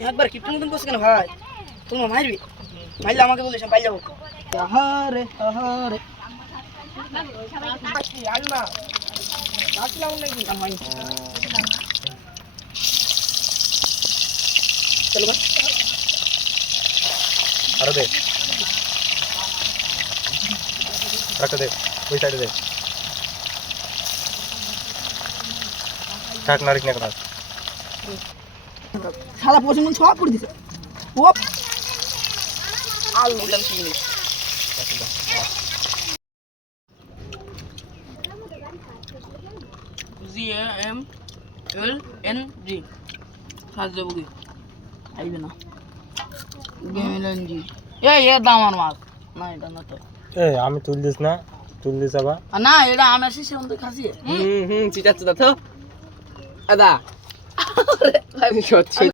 একবার কি তুমি করছো কেন ভাই তোমার মারবি মারলে আমাকে বলিস পাই যাবো আহারে আহারে আল্লাহ ডাকলাম নাকি আমি চলো ভাই আরো দে আরেকটা দে ওই সাইডে দে থাক নারিক না করা শালা পশ্চিম সব করে দিছে। ও আলু G M L N G সাহায্য বুকি আইবে না। জি এ এ দামার মাছ। না এটা না তো। এ আমি তুল না। তুল দিস আবার। না এটা আমার শেষে মধ্যে খাসি হুম হুম চিটাচ্ছে তো। আদা। 我贴。